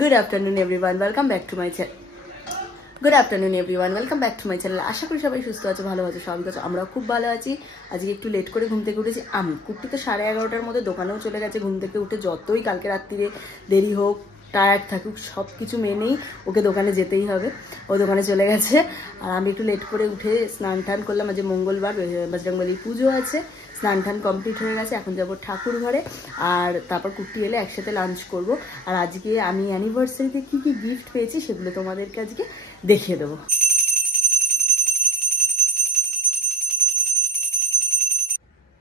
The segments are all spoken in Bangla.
Good afternoon everyone, welcome back to my channel. Good afternoon everyone, welcome back to my channel. আশা করি সবাই সুস্থ আছে, ভালো আছে, স্বাভাবিক আছে। আমরাও খুব ভালো আছি। আজকে একটু লেট করে ঘুম থেকে উঠেছি আমি। কুট্টি তো 11:30টার মধ্যে দোকানেও চলে গেছে ঘুম থেকে উঠে। যতই কালকে রাত্রিরে দেরি হোক, টায়ার্ড থাকুক, সব কিছু মেনেই ওকে দোকানে যেতেই হবে। ও দোকানে চলে গেছে আর আমি একটু লেট করে উঠে স্নান টান করলাম। আজ মঙ্গলবার, বজরংবলীর পুজো আছে। স্নান টান কমপ্লিট হয়ে গেছে, এখন যাবো ঠাকুর ঘরে আর তারপর কুট্টি এলে একসাথে লাঞ্চ করব। আর আজকে আমি অ্যানিভার্সারিতে কি কি গিফট পেয়েছি সেগুলো তোমাদেরকে আজকে দেখিয়ে দেবো।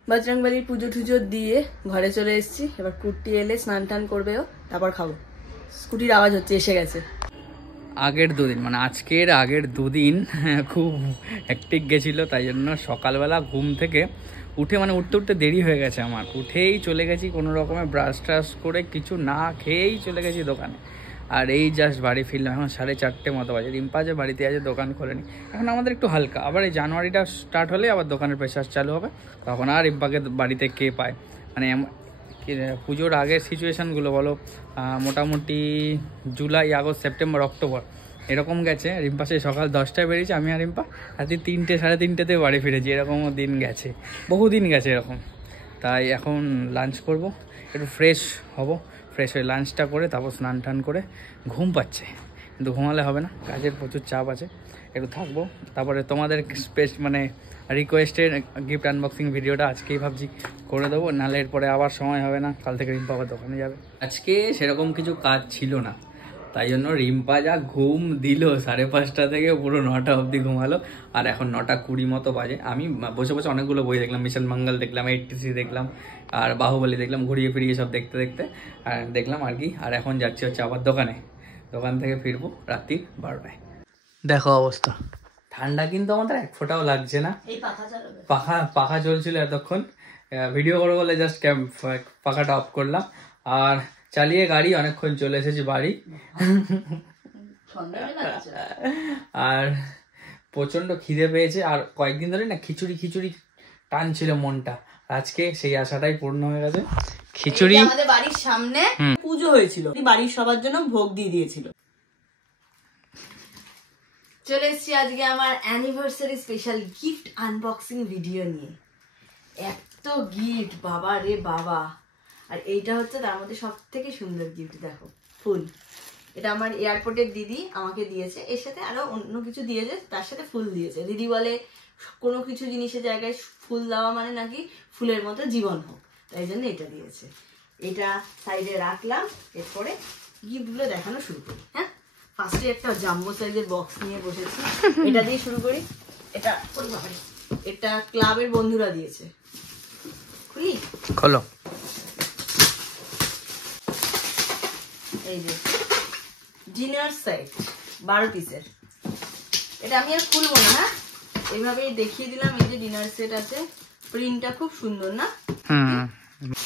বজরংবলীর পুজো টুজো দিয়ে ঘরে চলে এসেছি। এবার কুট্টি এলে স্নান টান করবে, ও তারপর খাবো। স্কুটির আওয়াজ হচ্ছে, এসে গেছে। আগের দুদিন মানে আজকের আগের দুদিন খুব হ্যাকটিক গেছিল, তাই জন্য সকালবেলা ঘুম থেকে উঠে উঠতে উঠতে দেরি হয়ে গেছে আমার। উঠেই চলে গেছি কোনো রকমে ব্রাশ ট্রাশ করে, কিছু না খেয়েই চলে গেছি দোকানে। আর এই জাস্ট বাড়ি ফিরলাম, এখন 4:30 মতো বাজে। রিম্পা যে বাড়িতে আছে, দোকান খোলেনি এখন। আমাদের একটু হালকা, আবার এই জানুয়ারিটা স্টার্ট হলে আবার দোকানের প্রেশার চালু হবে, তখন আর রিম্পাকে বাড়িতে কে পায়। মানে পুজোর আগের সিচুয়েশানগুলো বলো, মোটামুটি জুলাই, আগস্ট, সেপ্টেম্বর, অক্টোবর এরকম গেছে। রিম্পা সেই সকাল 10টায় বেরিয়েছে, আমি আর রিম্পা রাত্রি 3টে সাড়ে 3টেতে বাড়ি ফিরেছি। এরকমও দিন গেছে, বহুদিন গেছে এরকম। তাই এখন লাঞ্চ করব, একটু ফ্রেশ হব, ফ্রেশ হয়ে লাঞ্চটা করে তারপর স্নান টান করে। ঘুম পাচ্ছে কিন্তু ঘুমালে হবে না, কাজের প্রচুর চাপ আছে, একটু থাকবো। তারপরে তোমাদের রিকোয়েস্টের গিফট আনবক্সিং ভিডিওটা আজকেই ভাবছি করে দেবো, নাহলে এরপরে আবার সময় হবে না। কাল থেকে রিম্পা আবার দোকানে যাবে। আজকে সেরকম কিছু কাজ ছিল না, তাই জন্য রিম্পা যা ঘুম দিল, 5:30 থেকে পুরো 9টা অবধি ঘুমালো। আর এখন 9:20 মতো বাজে। আমি বসে বসে অনেকগুলো বই দেখলাম, মিশন মঙ্গল দেখলাম, 83 দেখলাম, আর বাহুবলী দেখলাম, ঘুরিয়ে ফিরিয়ে সব দেখতে দেখতে আর দেখলাম আর কি। আর এখন যাচ্ছি হচ্ছে আবার দোকানে, দোকান থেকে ফিরবো রাত্রি 12টায়। দেখো অবস্থা, ঠান্ডা কিন্তু আমাদের এক ফোঁটাও লাগছে না। পাখা চলছিল এতক্ষণ, ভিডিও করবো বলে জাস্ট পাখাটা অফ করলাম আর চালিয়ে গাড়ি অনেকক্ষণ চলে এসেছি বাড়ি। আর প্রচন্ড খিদে পেয়েছে, আর কয়েকদিন ধরে না খিচুড়ি খিচুড়ি টানছিল মনটা। আজকে সেই আশাটাই পূর্ণ হয়ে গেছে। খিচুড়ি আমাদের বাড়ির সামনে পুজো হয়েছিল, বাড়ির সবার জন্য ভোগ দিয়ে দিয়েছিল। চলে এসেছি আজকে আমার anniversary special gift unboxing video নিয়ে। এত গিফট, বাবা রে বাবা। আর এইটা হচ্ছে তার মধ্যে সব থেকে সুন্দর গিফট, দেখো ফুল। এটা আমার এয়ারপোর্টের দিদি আমাকে দিয়েছে, এর সাথে আরো অন্য কিছু দিয়েছে, তার সাথে ফুল দিয়েছে। দিদি বলে কোনো কিছু জিনিসের জায়গায় ফুল দেওয়া মানে নাকি ফুলের মতো জীবন হোক, তাই জন্য এটা দিয়েছে। এটা সাইডে রাখলাম, এরপরে গিফটগুলো দেখানো শুরু করি। হ্যাঁ, ফার্স্টে একটা জাম্বো সাইজের বক্স নিয়ে বসেছি, এটা দিয়ে শুরু করি। এটা ক্লাবের বন্ধুরা দিয়েছে, খুলি খোলো। এই যে ডিনার সেট 12 পিসের। এটা আমি আর খুলবো না, হ্যাঁ এইভাবেই দেখিয়ে দিলাম। এই যে ডিনার সেট আছে, প্রিন্টটা খুব সুন্দর না?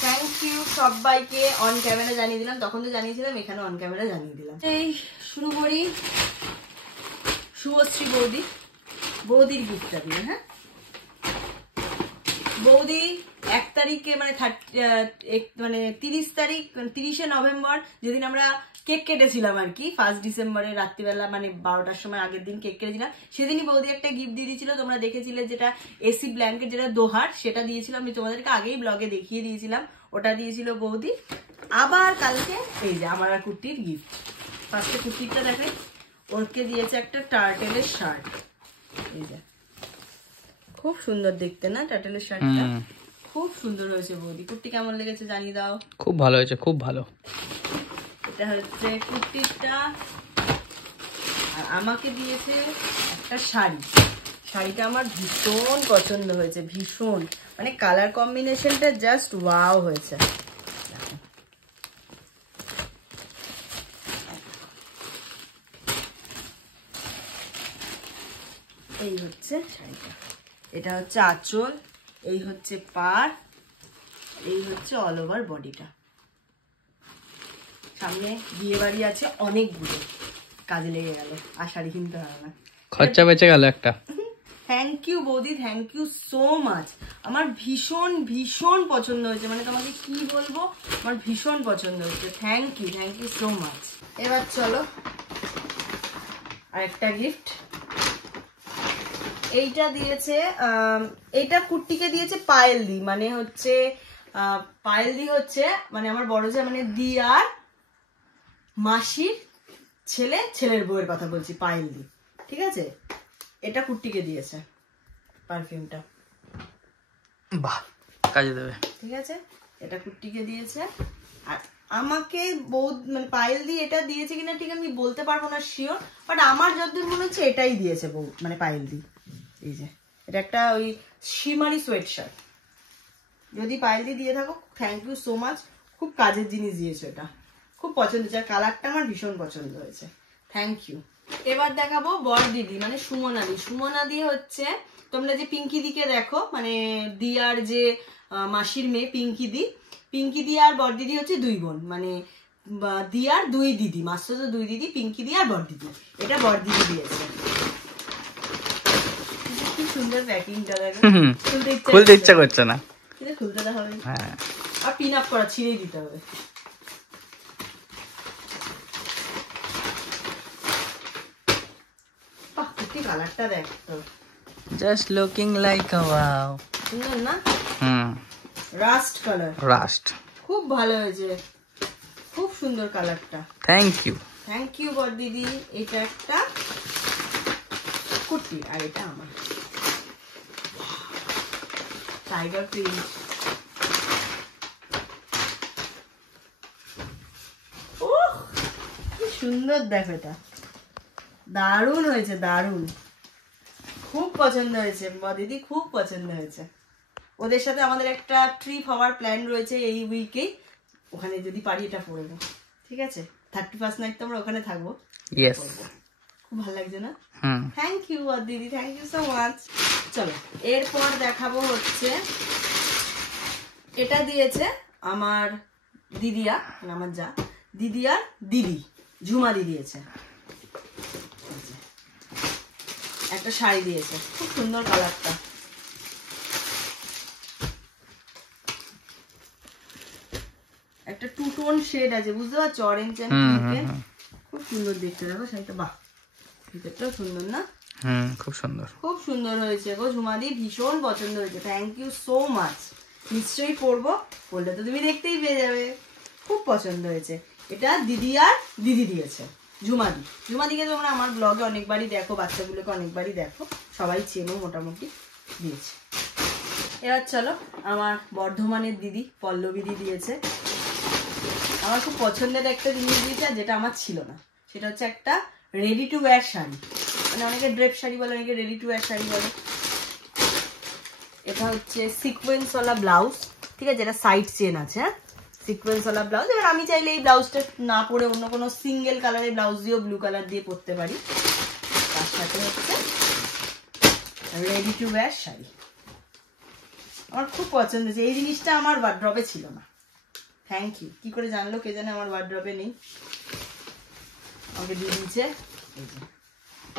থ্যাংক ইউ সবাইকে অন ক্যামেরা জানিয়ে দিলাম, তখন তো জানিয়েছিলাম, এখানে অন ক্যামেরা জানিয়ে দিলাম। এই শুরু করি শুভশ্রী বৌদির গিফটটা দিয়ে। হ্যাঁ, বৌদি 1 তারিখে মানে 30 নভেম্বর যেদিন আমরা কেক কেটেছিলাম আর কি, 1 ডিসেম্বরে রাত্রিবেলা মানে 12টার সময় আগের দিন কেক কেটেছিলাম, সেদিনই বৌদি একটা গিফট দিয়ে দিয়েছিল। তোমরা দেখেছিলে, যেটা এসি ব্ল্যাঙ্কেট, যেটা দোহার, সেটা দিয়েছিলাম। আমি তোমাদেরকে আগেই ব্লগে দেখিয়ে দিয়েছিলাম, ওটা দিয়েছিল বৌদি। আবার কালকে এই যে আমার আর কুর্তির গিফট। ফার্স্টে কুর্তিটা দেখে, ওকে দিয়েছে একটা টার্টেলের শার্ট। এই যে খুব সুন্দর দেখতে না টার্টেলের শার্টটা, খুব সুন্দর হয়েছে বৌদি। কুর্তি কেমন লেগেছে জানিয়ে দাও। খুব ভালো হয়েছে, খুব ভালো। এটা হচ্ছে কুর্তিটা। আর আমাকে দিয়েছে একটা শাড়ি। শাড়িটা আমার ভীষণ পছন্দ হয়েছে, ভীষণ, মানে কালার কম্বিনেশনটা জাস্ট ওয়াও হয়েছে। এই হচ্ছে শাড়িটা, এটা হচ্ছে আঁচল, এই হচ্ছে পাড়, এই হচ্ছে অল ওভার বডিটা। সামনে বিয়ে বাড়ি আছে অনেকগুলো, কাজে লেগে গেল, আর শাড়ি কিনতে হবে না, খরচা বেঁচে গেল একটা। থ্যাংক ইউ বৌদি, থ্যাংক ইউ সো মাচ। আমার ভীষণ ভীষণ পছন্দ হয়েছে, মানে তোমাকে কি বলবো, আমার ভীষণ পছন্দ হয়েছে। Thank you so much. এবার চলো আরেকটা গিফট। এইটা দিয়েছে, এইটা কুর্তিকে দিয়েছে পায়েল দি, মানে হচ্ছে পায়েল দি হচ্ছে মানে আমার বড় যে মানে দি আর মাসির ছেলে, ছেলের বউয়ের কথা বলছি, পায়েল দি, ঠিক আছে। এটা কুর্তিকে দিয়েছে পারফিউমটা, বাহ কাজে দেবে, ঠিক আছে। এটা কুর্তিকে দিয়েছে। আর আমাকে মানে পায়েল দি এটা দিয়েছে কিনা ঠিক আমি বলতে পারবো না শিওর, বাট আমার যতদূর মনে হচ্ছে এটাই দিয়েছে বউ, মানে পায়েল দি। এই যে এটা একটা ওই শিমারি সোয়েট শার্ট, যদি পায়েল দি দিয়ে থাকো থ্যাংক ইউ সো মাচ, খুব কাজের জিনিস দিয়েছে, এটা খুব পছন্দ হয়েছে, আর কালারটা আমার ভীষণ পছন্দ হয়েছে, থ্যাংক ইউ। এবার দেখাবো বর দিদি, মানে সুমনা দি। সুমনা দি হচ্ছে তোমরা যে পিঙ্কি দিকে দেখো, মানে দিয়ার যে মাসির মেয়ে পিঙ্কি দি, পিঙ্কি দি আর বর দিদি হচ্ছে দুই বোন, মানে দিয়ার দুই দিদি, মাস্টার তো দুই দিদি, পিঙ্কি দি আর বর দিদি। এটা বর দিদি দিয়েছে, কি সুন্দর প্যাকিংটা দেখো, খুলতে ইচ্ছা করছে না, কিন্তু খুলতে দেওয়া হবে, হ্যাঁ, আর পিন আপ করা ছিঁড়েই দিতে হবে। বাহ কি কালারটা দেখ তো, জাস্ট লুকিং লাইক আ ওয়াও, সুন্দর না? রাস্ট কালার, রাস্ট, খুব ভালো হয়েছে, খুব সুন্দর কালারটা, থ্যাংক ইউ বর দিদি। এটা একটা কুর্তি, আর এটা আমার টাইগার প্রিন্ট। কি সুন্দর দেখো, এটা দারুণ হয়েছে, দারুণ, খুব পছন্দ হয়েছে বর দিদি, খুব পছন্দ হয়েছে। ওদের সাথে আমাদের একটা ট্রিপ হওয়ার প্ল্যান রয়েছে এই উইকেই, ওখানে যদি পারি এটা পরবো, ঠিক আছে। 31st নাইট তো আমরা ওখানে থাকবো, ইয়েস, খুব ভালো লাগছে না? থ্যাংক ইউ দিদি, থ্যাংক ইউ সো মাচ। চলো এরপর দেখাবো হচ্ছে, এটা দিয়েছে আমার দিদিয়া, মানে আমার যা দিদিয়ার দিদি ঝুমা দি দিয়েছে, একটা শাড়ি দিয়েছে, খুব সুন্দর কালারটা, একটা টু টোন শেড আছে, বুঝতে পারছো, অরেঞ্জ এন্ড পিঙ্ক, খুব সুন্দর দেখতে, দেখো শাড়িটা, বাহ ভিতরটাও সুন্দর না? খুব সুন্দর, খুব সুন্দর হয়েছে গো ঝুমাদি, ভীষণ পছন্দ হয়েছে, থ্যাংক ইউ সো মাচ। নিশ্চয়ই পরবো, পরলে তো তুমি দেখতেই পেয়ে যাবে, খুব পছন্দ হয়েছে। এটা দিদি আর দিদি দিয়েছে, ঝুমাদি। ঝুমাদিকে তোমরা আমার ব্লগে অনেকবারই দেখো, বাচ্চাগুলোকে অনেকবারই দেখো, সবাই চেনো মোটামুটি, দিয়েছে। এবার চলো আমার বর্ধমানের দিদি পল্লবী দি দিয়েছে, আমার খুব পছন্দের একটা জিনিস দিয়েছে, যেটা আমার ছিল না, সেটা হচ্ছে একটা রেডি টু ওয়্যার শাড়ি, মানে অনেকে ড্রেপ শাড়ি বলে, অনেকে রেডি টু ওয়্যার শাড়ি বলে। এটা হচ্ছে সিকোয়েন্সওয়ালা ব্লাউজ, ঠিক আছে, এটা সাইড চেন আছে, সিকোয়েন্সওয়ালা ব্লাউজ। এবার আমি চাইলে এই ব্লাউজটা না পরে অন্য কোনো সিঙ্গেল কালারের ব্লাউজ দিয়েও ব্লু কালার দিয়ে পরতে পারি। তার সাথে হচ্ছে রেডি টু ওয়্যার শাড়ি, আমার খুব পছন্দ হয়েছে, এই জিনিসটা আমার ওয়ার্ড্রবে ছিল না, থ্যাংক ইউ। কি করে জানলো কে জানে আমার ওয়ার্ড্রবে নেই, আমাকে দিয়ে দিয়েছে। এই যে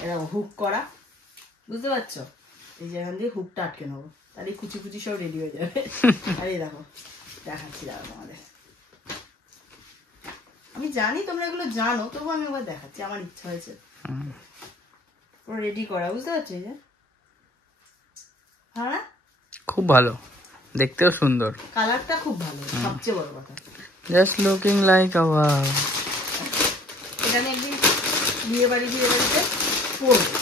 এরকম হুক করা, বুঝতে পারছো, এই যে এখান দিয়ে হুকটা আটকে নেবো, তাহলে কুচি কুচি সব রেডি হয়ে যাবে। আর এই দেখো দেখাচ্ছি, দাঁড়াও তোমাদের, আমি জানি তোমরা এগুলো জানো, তবু আমি একবার দেখাচ্ছি, আমার ইচ্ছা হয়েছে পুরো রেডি করা, বুঝতে পারছো, এই যে হ্যাঁ খুব ভালো, দেখতেও সুন্দর, কালারটা খুব ভালো, সবচেয়ে বড় কথা, জাস্ট লুকিং লাইক আ ওয়াও। এটা আমি একদিন বিয়ে বাড়িতে পরবো,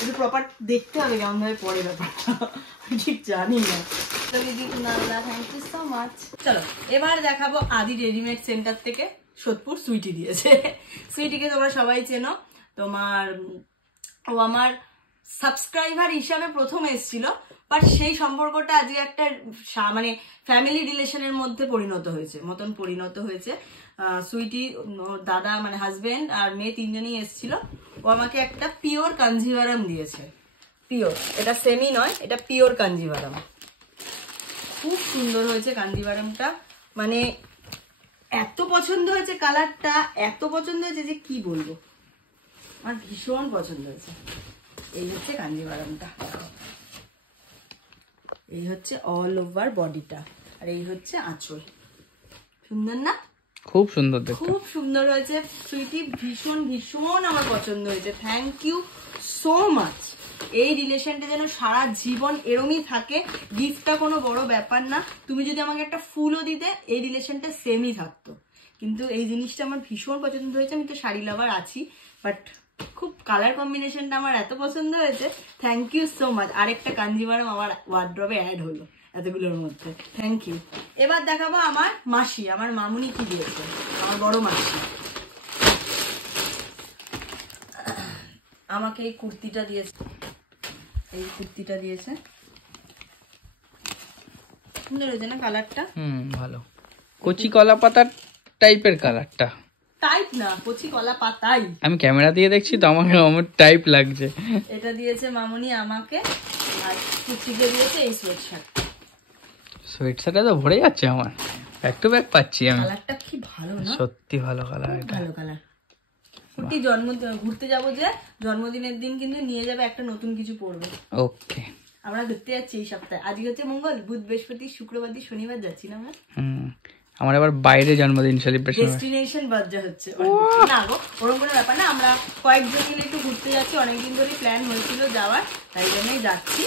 একটু প্রপার দেখতে হবে কেমন ভাবে পরে, ব্যাপারটা ঠিক জানি না। Thank you so much. চলো এবার দেখাবো আদি রেডিমেড সেন্টার থেকে সোদপুর সুইটি দিয়েছে। সুইটিকে তোমরা সবাই চেনো, তোমার ও আমার সাবস্ক্রাইবার হিসাবে প্রথম এসেছিল, বাট সেই সম্পর্কটা আজকে একটা মানে ফ্যামিলি রিলেশনের মধ্যে পরিণত হয়েছে। সুইটি দাদা মানে হাজবেন্ড আর মেয়ে তিনজনই এসেছিল, ও আমাকে একটা পিওর কাঞ্জিভারাম দিয়েছে, পিওর, এটা সেমি নয়, এটা পিওর কাঞ্জিভারাম, খুব সুন্দর হয়েছে কাঞ্জিভারামটা, মানে এত পছন্দ হয়েছে কালারটা, এত পছন্দ হয়েছে যে কি বলবো, আমার ভীষণ পছন্দ হয়েছে। এই হচ্ছে কাঞ্জিভারমটা, এই হচ্ছে অল ওভার বডিটা, আর এই হচ্ছে আঁচল। সুন্দর না? খুব সুন্দর দেখতে, খুব সুন্দর হয়েছে সুইটি, ভীষণ ভীষণ আমার পছন্দ হয়েছে। Thank you so much. এই রিলেশনটা যেন সারা জীবন এরমই থাকে। গিফটটা কোনো বড় ব্যাপার না, তুমি যদি আমাকে একটা ফুলও দিতে এই রিলেশনটা সেমই থাকতো। কিন্তু এই জিনিসটা আমার ভীষণ পছন্দ হয়েছে। আমি তো শাড়ি লাভার আছি, বাট খুব কালার কম্বিনেশনটা আমার এত পছন্দ হয়েছে। Thank you so much. আরেকটা কাঞ্জিভারম আমার ওয়ার্ড্রবে অ্যাড হলো এতগুলোর মধ্যে, থ্যাংক ইউ। এবার দেখাবো আমার মাসি, আমার মামুনি কি দিয়েছে, আমার বড় মাসি আমাকে এই কুর্তিটা দিয়েছে। এই কুর্তিটা দিয়েছে, সুন্দর হয়েছে না কালারটা? ভালো, কচি কলা পাতার টাইপের কালারটা। টাইপ না, কচি কলা পাতাই। আমি ক্যামেরা দিয়ে দেখছি তো আমার টাইপ লাগছে। এটা দিয়েছে মামুনি আমাকে, আর কুর্তিকে দিয়েছে এই সোয়েটশার্টটা তো ভরে যাচ্ছে আমার, ব্যাক টু ব্যাক পাচ্ছি আমি। কালারটা কি ভালো না? সত্যি ভালো কালার, এটা ভালো কালার। কুর্তি ঘুরতে যাবো যে জন্মদিনের দিন কিন্তু নিয়ে যাবে একটা নতুন কিছু পরবে। ওকে, আমরা ঘুরতে যাচ্ছি এই সপ্তাহে। আজকে হচ্ছে মঙ্গল, বুধ, বৃহস্পতি, শুক্রবার দিয়ে শনিবার যাচ্ছি না আমরা। আমার আবার বাইরে জন্মদিন সেলিব্রেশন, ডেস্টিনেশন বাজ্জা হচ্ছে না গো, ওরকম কোনো ব্যাপার না। আমরা কয়েকজন মিলে একটু ঘুরতে যাচ্ছি, অনেকদিন ধরে প্ল্যান হয়েছিল যাওয়ার, তাই জন্যই যাচ্ছি।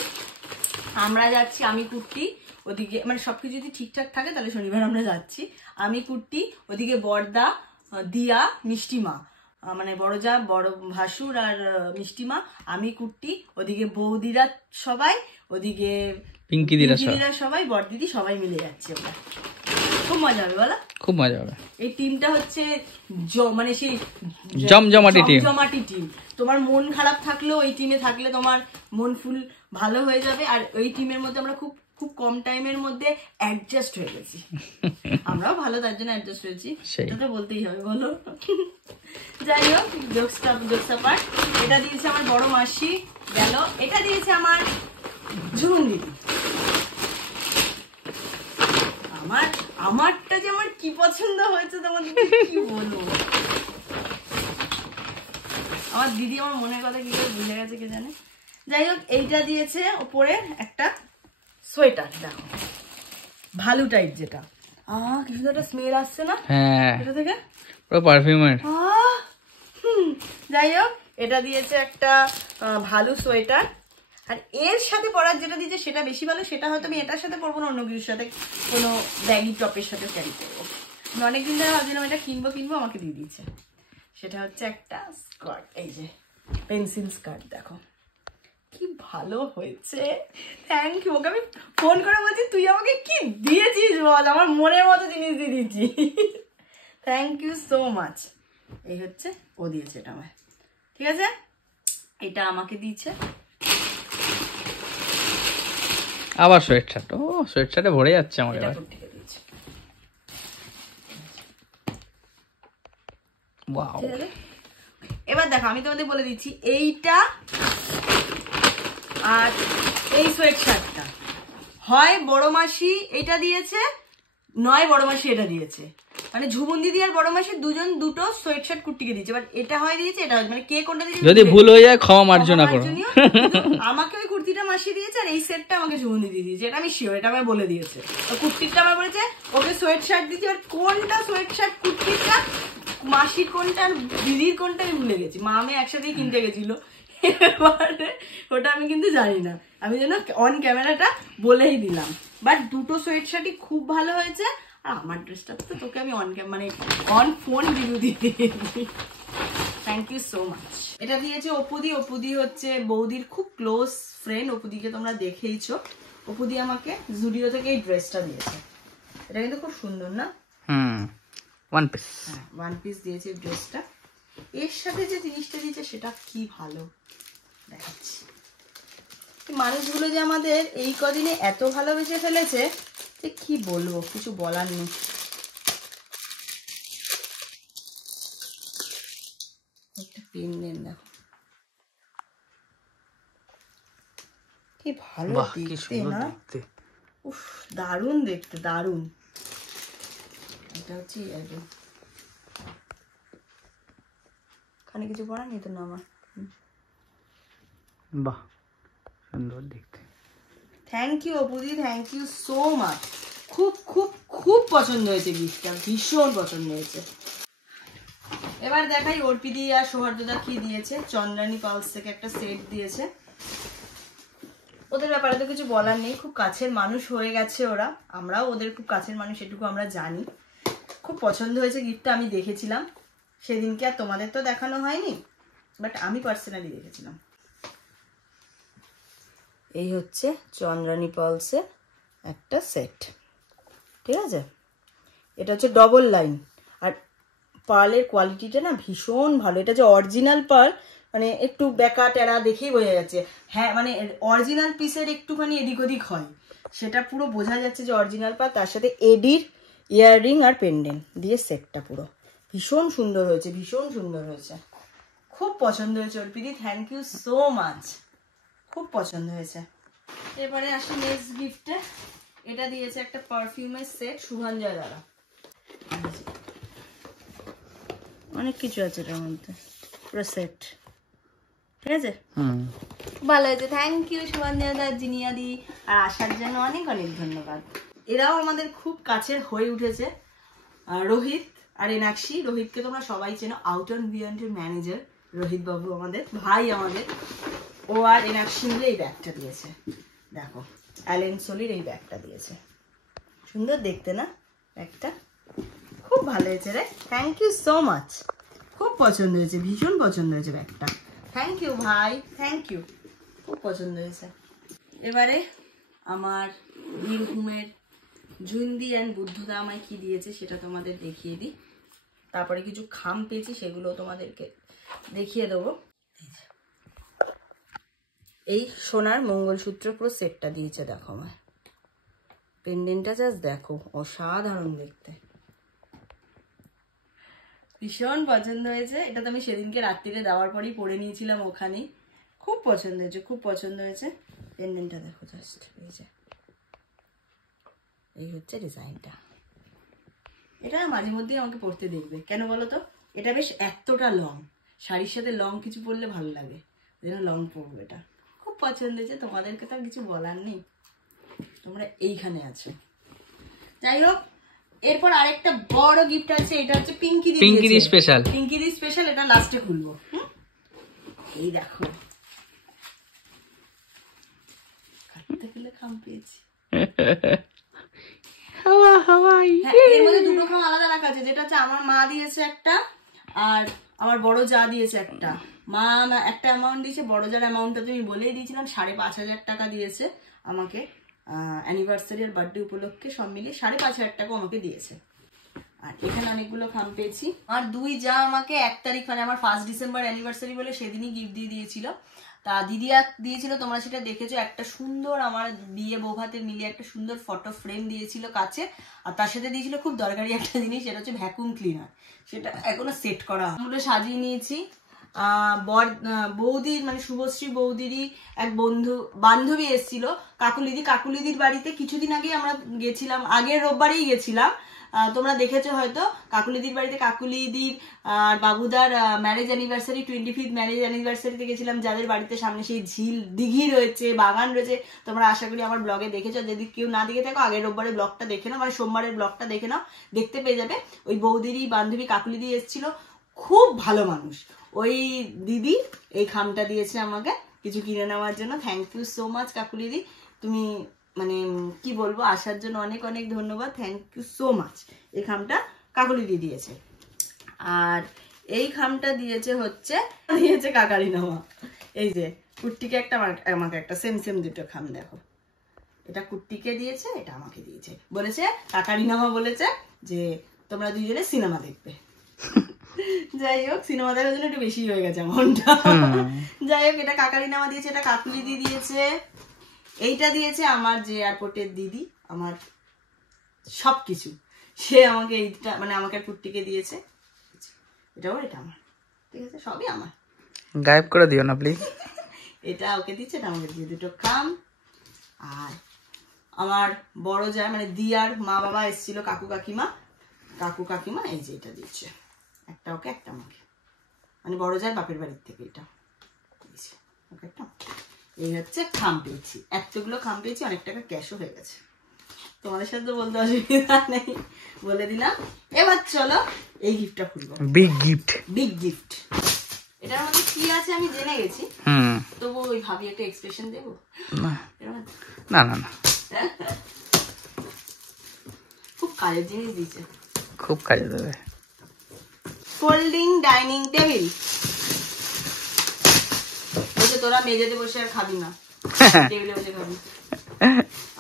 আমরা যাচ্ছি, আমি কুর্তি, ওদিকে মানে সবকিছু যদি ঠিকঠাক থাকে তাহলে শনিবার আমরা যাচ্ছি। আমি কুর্তি, ওদিকে বড়দা, দিয়া, মিষ্টিমা, মানে বড় যা, বড় ভাসুর আর মিষ্টিমা, আমি কুর্তি, ওদিকে বৌদিরা সবাই, ওদিকে পিঙ্কি দিরা সবাই, বড়দিদি সবাই মিলে যাচ্ছে। আমরা খুব মজা হবে, বলো? খুব মজা হবে। এই টিমটা হচ্ছে মানে সেই জমজমাটি টিম। তোমার মন খারাপ থাকলেও এই টিমে থাকলে তোমার মন ফুল ভালো হয়ে যাবে। আর ওই টিমের মধ্যে আমরা খুব খুব কম টাইমের মধ্যে অ্যাডজাস্ট হয়ে গেছি। আমরাও ভালো, তার জন্য অ্যাডজাস্ট হয়েছি, সেটা তো বলতেই হবে, বলো। যাই হোক, জোকসা পার্ট। এটা দিয়েছে আমার বড় মাসি, গেল। এটা দিয়েছে আমার ঝুমুন দিদি। আমারটা যে আমার কি পছন্দ হয়েছে তোমাদের কি বলবো। আমার দিদি আমার মনের কথা কি করে বুঝে গেছে কে জানে। যাই হোক, এইটা দিয়েছে ওপরে একটা সোয়েটার, দেখো ভালু টাইপ, যেটা কি সুন্দর একটা স্মেল আসছে না এটা থেকে, পুরো পারফিউমের। যাই হোক, এটা দিয়েছে একটা ভালু সোয়েটার। আর এর সাথে পরার যেটা দিয়েছে সেটা বেশি ভালো, সেটা হয়তো আমি এটার সাথে পরবো না, অন্য কিছুর সাথে, কোনো ব্যাগি টপের সাথে ক্যারি করবো। আমি অনেকদিন ধরে ভাবছিলাম এটা কিনবো, আমাকে দিয়ে দিয়েছে। সেটা হচ্ছে একটা স্কার্ট, এই যে পেন্সিল স্কার্ট, দেখো কি ভালো হয়েছে। Thank you. ওকে আমি ফোন করে বলছি তুই আমাকে কি দিয়েছিস বল, আমার মনের মতো জিনিস দিয়ে দিয়েছি। Thank you so much. এই হচ্ছে ও দিয়েছে এটা আমায়, ঠিক আছে? এটা আমাকে দিয়েছে। আবার সোয়েটশার্ট, ও সোয়েটশার্টে ভরে যাচ্ছে আমার। এবার দেখো, আমি তোমাদের বলে দিচ্ছি, এইটা আর এই সোয়েটশার্টটা হয় বড় মাসি এটা দিয়েছে, নয় বড় মাসি এটা দিয়েছে। মানে ঝুমুন দিদি আর বড় মাসি দুজন দুটো সোয়েটশার্ট কুর্তিকে দিয়েছে, বাট এটা হয় দিয়েছে, এটা হয়, মানে কে কোনটা দিয়েছে। যদি ভুল হয়ে যায় ক্ষমা মার্জনা করো। আমাকে ওই কুর্তিটা মাসি দিয়েছে, আর এই সেটটা আমাকে ঝুমুন দিদি দিয়েছে, এটা আমি শিওর, এটা আমায় বলে দিয়েছে। তো কুর্তিটা আমার বলেছে ওকে সোয়েটশার্ট দিয়েছে, আর কোনটা সোয়েটশার্ট কুর্তিটা মাসির কোনটা আর দিদির কোনটা আমি ভুলে গেছি। মা আমি একসাথেই কিনতে গেছিল, এবারে ওটা আমি কিন্তু জানি না, আমি যেন অন ক্যামেরাটা বলেই দিলাম। বাট দুটো সোয়েটশার্টই খুব ভালো হয়েছে। আর আমার ড্রেসটা তো তোকে আমি অন ফোন রিভিউ দিয়ে দিয়েছি। Thank you so much. এটা দিয়েছে অপুদি। অপুদি হচ্ছে বৌদির খুব ক্লোজ ফ্রেন্ড, অপুদিকে তোমরা দেখেইছো। অপুদি আমাকে জুডিও থেকে এই ড্রেসটা দিয়েছে। এটা কিন্তু খুব সুন্দর না? One piece. হ্যাঁ, ওয়ান পিস দিয়েছে ড্রেসটা। এর সাথে যে জিনিসটা দিয়েছে সেটা কি ভালো দেখাচ্ছি। মানুষগুলো যে আমাদের এই কদিনে এত ভালোবেসে ফেলেছে যে কি বলবো, কিছু বলার নেই। একটা পেন দেন, দেখো কি ভালো দেখতে না? উফ, দারুণ দেখতে, দারুণ। এটা হচ্ছে খানে কিছু পড়া নেই তো না আমার। বাহ, সুন্দর দেখতে। থ্যাংক ইউ অপুদি, থ্যাংক ইউ সো মাচ। খুব খুব খুব পছন্দ হয়েছে গিফটটা, ভীষণ পছন্দ হয়েছে। এবার দেখাই অর্পিদি আর সৌহার্দ্যদা কি দিয়েছে। চন্দ্রানী পালস থেকে একটা সেট দিয়েছে। ওদের ব্যাপারে তো কিছু বলার নেই, খুব কাছের মানুষ হয়ে গেছে ওরা, আমরাও ওদের খুব কাছের মানুষ, এটুকু আমরা জানি। খুব পছন্দ হয়েছে গিফটটা, আমি দেখেছিলাম সেদিনকে, আর তোমাদের তো দেখানো হয়নি, বাট আমি পার্সোনালি দেখেছিলাম। এই হচ্ছে চন্দ্রানী পালসের একটা সেট, ঠিক আছে? এটা হচ্ছে ডবল লাইন, আর পার্লের কোয়ালিটিটা না ভীষণ ভালো। এটা যে অরিজিনাল পার্ল, মানে একটু বেকা টেরা দেখেই বোঝা যাচ্ছে। হ্যাঁ, মানে অরিজিনাল পিসের একটুখানি এদিক ওদিক হয়, সেটা পুরো বোঝা যাচ্ছে যে অরিজিনাল পার্ল। তার সাথে এডির ইয়াররিং আর পেন্ডেন্ট দিয়ে সেটটা পুরো ভীষণ সুন্দর হয়েছে, ভীষণ সুন্দর হয়েছে। খুব পছন্দ হয়েছে অর্পিদি, থ্যাংক ইউ সো মাচ, খুব পছন্দ হয়েছে। এবারে আসি নেক্সট গিফটে। এটা দিয়েছে একটা পারফিউমের সেট শুভাঞ্জয় দ্বারা। অনেক কিছু আছে এটার মধ্যে, পুরো সেট, ঠিক আছে? ভালো হয়েছে, থ্যাংক ইউ শুভাঞ্জয় দা, জিনিয়া দি আর আসার জন্য অনেক অনেক ধন্যবাদ। এরাও আমাদের খুব কাছের হয়ে উঠেছে। রোহিত আর এনাক্ষী, রোহিতকে তোমরা সবাই চেনো, আউট অ্যান্ড বিয়ন্ডের ম্যানেজার রোহিত বাবু, আমাদের ভাই আমাদের। ও আর এনাক্ষী মিলে এই ব্যাগটা দিয়েছে, দেখো অ্যালেন সোলির এই ব্যাগটা দিয়েছে। সুন্দর দেখতে না ব্যাগটা? খুব ভালো হয়েছে রে, থ্যাংক ইউ সো মাচ, খুব পছন্দ হয়েছে, ভীষণ পছন্দ হয়েছে ব্যাগটা। থ্যাংক ইউ ভাই, থ্যাংক ইউ, খুব পছন্দ হয়েছে। এবারে আমার বীরভূমের জুন্দি অ্যান্ড বুদ্ধদা আমায় কি দিয়েছে সেটা তোমাদের দেখিয়ে দিই। তারপরে কিছু খাম পেয়েছি, সেগুলো তোমাদেরকে দেখিয়ে দেবো। এই সোনার মঙ্গলসূত্র পুরো সেটটা দিয়েছে, দেখো আমায়। পেন্ডেন্টটা জাস্ট দেখো, অসাধারণ দেখতে, ভীষণ পছন্দ হয়েছে। এটা তো আমি সেদিনকে রাত্রিরে দেওয়ার পরেই পরে নিয়েছিলাম ওখানেই। খুব পছন্দ হয়েছে, খুব পছন্দ হয়েছে। পেন্ডেন্টটা দেখো জাস্ট, এই যে এই হচ্ছে ডিজাইনটা। এটা মাঝে মধ্যেই আমাকে পরতে দেখবে, কেন বলো তো? এটা বেশ এতটা লং, শাড়ির সাথে লং কিছু পরলে ভালো লাগে, যেন লং পরবো। এটা খুব পছন্দ হয়েছে, তোমাদেরকে তো আর কিছু বলার নেই, তোমরা এইখানে আছো। যাই হোক, এরপর আরেকটা বড় গিফট আছে। এটা হচ্ছে পিঙ্কিদি স্পেশাল, পিঙ্কিদি স্পেশাল। এটা লাস্টে খুলবো। এই দেখো, কাটতে গেলে খাম পেয়েছি। এর মধ্যে দুটো খাম আলাদা রাখা আছে, যেটা হচ্ছে আমার মা দিয়েছে একটা, আর আমার বড় যা দিয়েছে একটা। মা একটা অ্যামাউন্ট দিয়েছে, বড় যার অ্যামাউন্টটা তুমি বলেই দিয়েছিলাম, 5,500 টাকা দিয়েছে আমাকে অ্যানিভার্সারি আর বার্থডে উপলক্ষে, সব মিলিয়ে 5,500 টাকা আমাকে দিয়েছে। আর এখানে অনেকগুলো খাম পেয়েছি। আর দুই যা আমাকে 1 তারিখ, মানে আমার 1 ডিসেম্বর অ্যানিভার্সারি বলে সেদিনই গিফট দিয়ে দিয়েছিল। তা দিদিয়া দিয়েছিল, তোমরা সেটা দেখেছো। একটা সুন্দর আমার বিয়ে বৌভাতে মিলিয়ে একটা সুন্দর ফটো ফ্রেম দিয়েছিল কাছে, আর তার সাথে দিয়েছিল খুব দরকারি একটা জিনিস, সেটা হচ্ছে ভ্যাকুম ক্লিনার। সেটা এখনো সেট করা, আমরা সাজিয়ে নিয়েছি। বৌদির মানে শুভশ্রী বৌদিরই এক বান্ধবী এসেছিল, কাকুলিদির বাড়িতে। কিছুদিন আগে আমরা গেছিলাম, আগের রোববারেই গেছিলাম, তোমরা দেখেছো হয়তো। কাকুলিদির বাড়িতে কাকুলিদির আর বাবুদার ম্যারেজ অ্যানিভার্সারি, 25th ম্যারেজ অ্যানিভার্সারিতে গেছিলাম, যাদের বাড়িতে সামনে সেই ঝিল, দিঘি রয়েছে, বাগান রয়েছে। তোমরা আশা করি আমার ব্লগে দেখেছো, যদি কেউ না দেখে থাকো আগের রোববারের ব্লগটা দেখে নাও, মানে সোমবারের ব্লগটা দেখে নাও, দেখতে পেয়ে যাবে। ওই বৌদিরই বান্ধবী কাকুলিদি এসেছিল, খুব ভালো মানুষ। ওই দিদি এই খামটা দিয়েছে আমাকে কিছু কিনে নেওয়ার জন্য। থ্যাংক ইউ সো মাচ কাকুলিদি, তুমি মানে কি বলবো, আসার জন্য অনেক অনেক ধন্যবাদ, থ্যাংক ইউ সো মাচ। এই খামটা কাকুলিদি দিয়েছে। আর এই খামটা দিয়েছে কাকারি নামা। এই যে কুর্তিকে একটা, আমাকে একটা, সেম দুটো খাম দেখো। এটা কুর্তিকে দিয়েছে, এটা আমাকে দিয়েছে। বলেছে কাকারি নামা বলেছে যে তোমরা দুইজনে সিনেমা দেখবে। যাই হোক, সিনেমা দেখার জন্য একটু বেশি হয়ে গেছে মনটা। যাই হোক, এটা কাকারি নামা দিয়েছে, এটা কাকুলিদি দিয়েছে। এইটা দিয়েছে আমার যে এয়ারপোর্টের দিদি, আমার সবকিছু, সে আমাকে এইটা, মানে আমাকে কুর্তিকে দিয়েছে। এটা আমার, ঠিক আছে, সবই আমার, গায়েব করে দিও না প্লিজ। এটা ওকে দিচ্ছে, এটা আমাকে দিয়ে দুটো খাম। আর আমার বড় যা মানে দিয়ার মা বাবা এসেছিল, কাকু কাকিমা, এই যে এটা দিচ্ছে, একটা ওকে একটা আমাকে, মানে বড় যায় বাপের বাড়ির থেকে এটা ওকে একটা। এই হচ্ছে খাম পেয়েছি, এতগুলো খাম পেয়েছি, অনেক টাকা ক্যাশও হয়ে গেছে। তোমাদের সাথে তো বলতে অসুবিধা নেই, বলে দিলাম। এবার চলো এই গিফটটা খুলবো। Big gift, big gift. এটার মধ্যে কি আছে আমি জেনে গেছি, তবু ওই ভাবি একটা এক্সপ্রেশন দেবো। না না না, খুব কাজের জিনিস দিয়েছে, খুব কাজে দেবে। Folding dining table. বলছে তোরা মেঝেতে বসে আর খাবি না, টেবিলে বসে খাবি।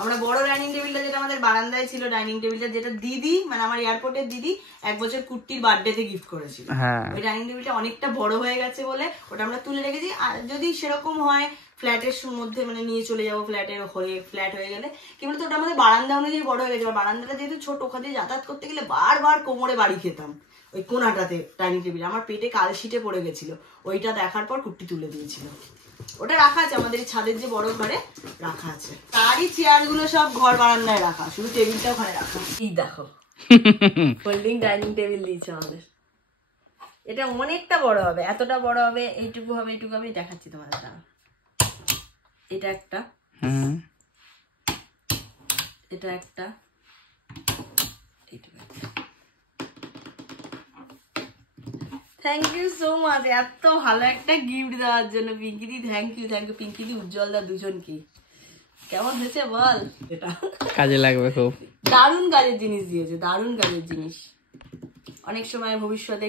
আমরা বড় ডাইনিং টেবিলটা যেটা আমাদের বারান্দায় ছিল, ডাইনিং টেবিলটা যেটা দিদি মানে আমার এয়ারপোর্টের দিদি 1 বছর কুট্টির বার্থডেতে গিফট করেছিল, ওই ডাইনিং টেবিলটা অনেকটা বড় হয়ে গেছে বলে ওটা আমরা তুলে রেখেছি। আর যদি সেরকম হয় ফ্ল্যাটের মধ্যে মানে নিয়ে চলে যাবো, ফ্ল্যাট হয়ে গেলে কি বলতো, ওটা আমাদের বারান্দা অনুযায়ী বড় হয়ে গেছে। বারান্দাটা যেহেতু ছোট, ওখানে যাতায়াত করতে গেলে বারবার কোমরে বাড়ি খেতাম ওই কোনাটাতে ডাইনিং টেবিল। আমার পেটে কালশিটে পড়ে গেছিল, ওইটা দেখার পর কুট্টি তুলে দিয়েছিল। ওটা রাখা আছে আমাদের ছাদের যে বড় ঘরে রাখা আছে। তারই চেয়ার গুলো সব ঘর বারান্দায় রাখা, শুধু টেবিলটা ওখানে রাখা। কি দেখো, ফোল্ডিং ডাইনিং টেবিল দিয়েছে আমাদের। এটা অনেকটা বড় হবে, এতটা বড় হবে, এইটুকু হবে, এইটুকু হবে, দেখাচ্ছি তোমাদের। দাঁড়া, এটা একটা, এটা একটা, এইটুকু। থ্যাংক ইউ সো মাচ এত ভালো একটা গিফট দেওয়ার জন্য পিঙ্কিদি। থ্যাংক ইউ পিঙ্কিদি, উজ্জ্বল দা, দুজনকে। কেমন হয়েছে বল? এটা কাজে লাগবে খুব। দারুণ কাজের জিনিস দিয়েছে, দারুণ কাজের জিনিস। অনেক সময় ভবিষ্যতে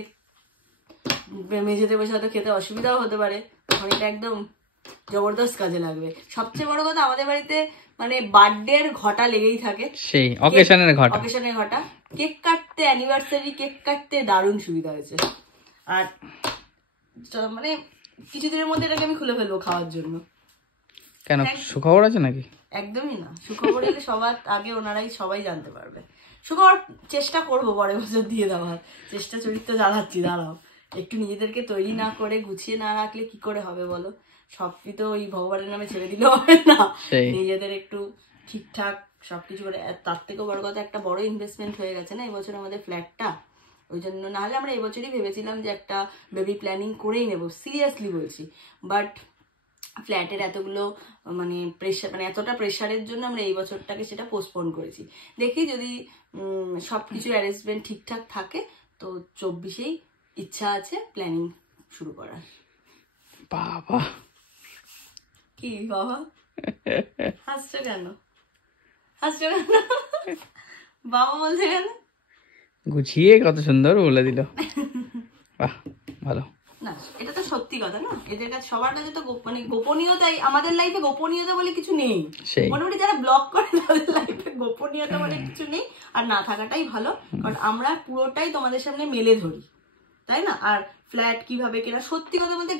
মেঝেতে বসে হয়তো খেতে অসুবিধাও হতে পারে, তখন এটা একদম জবরদস্ত কাজে লাগবে। সবচেয়ে বড় কথা, আমাদের বাড়িতে মানে বার্থডে এর ঘটা লেগেই থাকে, সেই অকেশনের ঘটা। কেক কাটতে, অ্যানিভার্সারি কেক কাটতে দারুণ সুবিধা হয়েছে। আর মানে কিছুদিনের মধ্যে এটাকে আমি খুলে ফেলবো খাওয়ার জন্য। কেন, সুখবর আছে নাকি? একদমই না, সুখবর এলে সবার আগে ওনারাই সবাই জানতে পারবে। সুখবর চেষ্টা করবো পরের বছর দিয়ে দেওয়ার, চেষ্টা চরিত্র জ্বালাচ্ছি। দাঁড়াও, একটু নিজেদেরকে তৈরি না করে গুছিয়ে না রাখলে কি করে হবে বলো? সবই তো ওই ভগবানের নামে ছেড়ে দিলে হবে না, নিজেদের একটু ঠিকঠাক সবকিছু করে। তার থেকেও বড় কথা, একটা বড় ইনভেস্টমেন্ট হয়ে গেছে না এবছর আমাদের ফ্ল্যাটটা, ওই জন্য। না হলে আমরা এবছরই ভেবেছিলাম যে একটা বেবি প্ল্যানিং করেই নেবো, সিরিয়াসলি বলছি। বাট ফ্ল্যাটের এতগুলো মানে প্রেশার, মানে এতটা প্রেশারের জন্য আমরা এই বছরটাকে সেটা পোস্টপোন করেছি। দেখি যদি সবকিছু অ্যারেঞ্জমেন্ট ঠিকঠাক থাকে তো 24-এই ইচ্ছা আছে প্ল্যানিং শুরু করার। বাবা, কি বাবা হাসছো কেন? বাবা বলতে কেন? গুছিয়ে কত সুন্দর বলে দিল। বাহ, ভালো না, এটা তো সত্যি কথা না। এদের কাছে সবার কাছে তো মানে গোপনীয়তাই, আমাদের লাইফে গোপনীয়তা বলে কিছু নেই। মোটামুটি যারা ব্লগ করে তাদের লাইফে গোপনীয়তা বলে কিছু নেই, আর না থাকাটাই ভালো। কারণ আমরা পুরোটাই তোমাদের সামনে মেলে ধরি, তাই না? আর ফ্ল্যাট কিভাবে কেনা, সত্যি কথা বলতে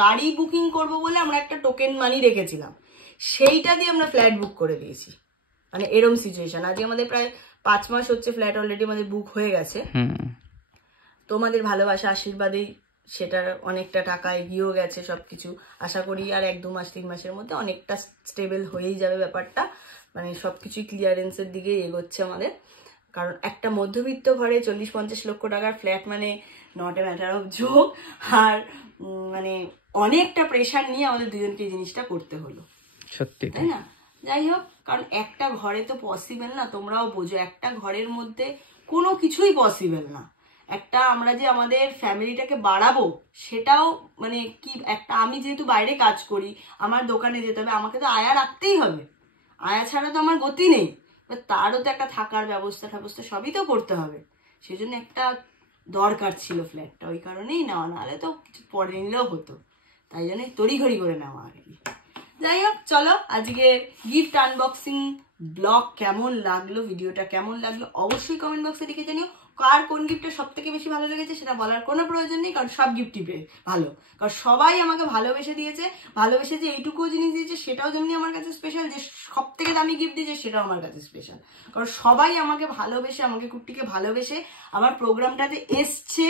গাড়ি বুকিং করব বলে আমরা একটা টোকেন মানি রেখেছিলাম, সেইটা দিয়ে আমরা ফ্ল্যাট বুক করে দিয়েছি। মানে এরম সিচুয়েশন। আজকে আমাদের প্রায় 5 মাস হচ্ছে ফ্ল্যাট অলরেডি আমাদের বুক হয়ে গেছে। তোমাদের ভালোবাসা আশীর্বাদেই সেটার অনেকটা টাকা এগিয়েও গেছে সবকিছু। আশা করি আর 1-2 মাস 3 মাসের মধ্যে অনেকটা স্টেবল হয়েই যাবে ব্যাপারটা। মানে সবকিছুই ক্লিয়ারেন্সের দিকে এগোচ্ছে আমাদের। কারণ একটা মধ্যবিত্ত ঘরে 40-50 লক্ষ টাকার ফ্ল্যাট মানে not a matter of joke. আর মানে অনেকটা প্রেশার নিয়ে আমাদের দুজনকে এই জিনিসটা করতে হলো, সত্যি, তাই না? যাই হোক, কারণ একটা ঘরে তো পসিবল না, তোমরাও বোঝো, একটা ঘরের মধ্যে কোনো কিছুই পসিবল না। একটা আমরা যে আমাদের ফ্যামিলিটাকে বাড়াবো সেটাও মানে কি, একটা আমি যেহেতু বাইরে কাজ করি, আমার দোকানে যেতে হবে, আমাকে তো আয়া রাখতেই হবে, আয়া ছাড়া তো আমার গতি নেই। তারও তো একটা থাকার ব্যবস্থা সবই তো করতে হবে। সেই জন্য একটা দরকার ছিল ফ্ল্যাটটা, ওই কারণেই নেওয়া, নাহলে তো কিছু পরে নিলেও হতো, তাই জন্য তড়িঘড়ি করে নেওয়া আর কি। যাই হোক, চলো আজকে গিফট আনবক্সিং ব্লগ কেমন লাগলো, ভিডিওটা কেমন লাগলো অবশ্যই কমেন্ট বক্সে লিখে জানিও। কার কোন গিফটটা সব থেকে বেশি ভালো লেগেছে সেটা বলার কোনো প্রয়োজন নেই, কারণ সব গিফটই ভালো। কারণ সবাই আমাকে ভালোবেসে দিয়েছে, ভালোবেসে যে এইটুকুও জিনিস দিয়েছে সেটাও যেমনি আমার কাছে স্পেশাল, যে সব থেকে দামি গিফট দিয়েছে সেটাও আমার কাছে স্পেশাল। কারণ সবাই আমাকে ভালোবেসে, আমাকে কুট্টিকে ভালোবেসে আমার প্রোগ্রামটাতে এসছে,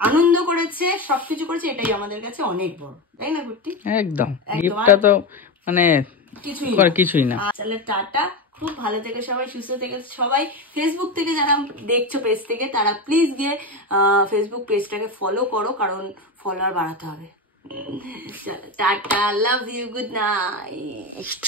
আনন্দ করেছে, সবকিছু করেছে, এটাই আমাদের কাছে অনেক বড়, তাই না কুট্টি? একদম, গিফটটা তো মানে কিছুই না। তাহলে টাটা, খুব ভালো থেকে সবাই, সুস্থ থেকে সবাই। ফেসবুক থেকে যারা দেখছো পেজ থেকে, তারা প্লিজ গিয়ে ফেসবুক পেজটাকে ফলো করো, কারণ ফলোয়ার বাড়াতে হবে, tata, love you, good night.